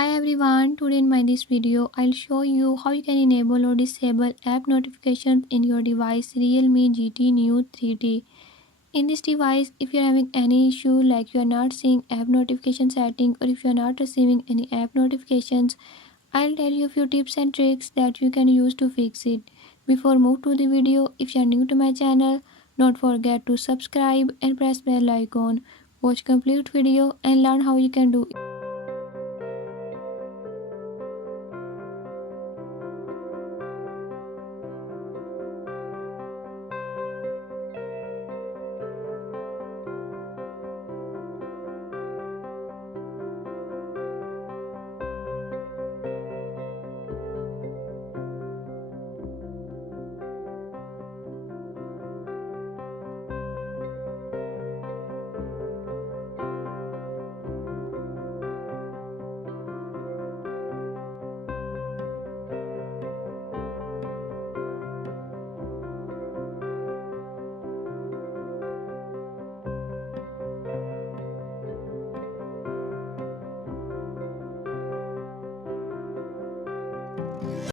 Hi everyone, today in my this video I'll show you how you can enable or disable app notifications in your device Realme GT Neo 3D. In this device, if you're having any issue like you're not seeing app notification setting or if you're not receiving any app notifications, I'll tell you a few tips and tricks that you can use to fix it. Before move to the video, if you're new to my channel, don't forget to subscribe and press bell icon. Watch complete video and learn how you can do it.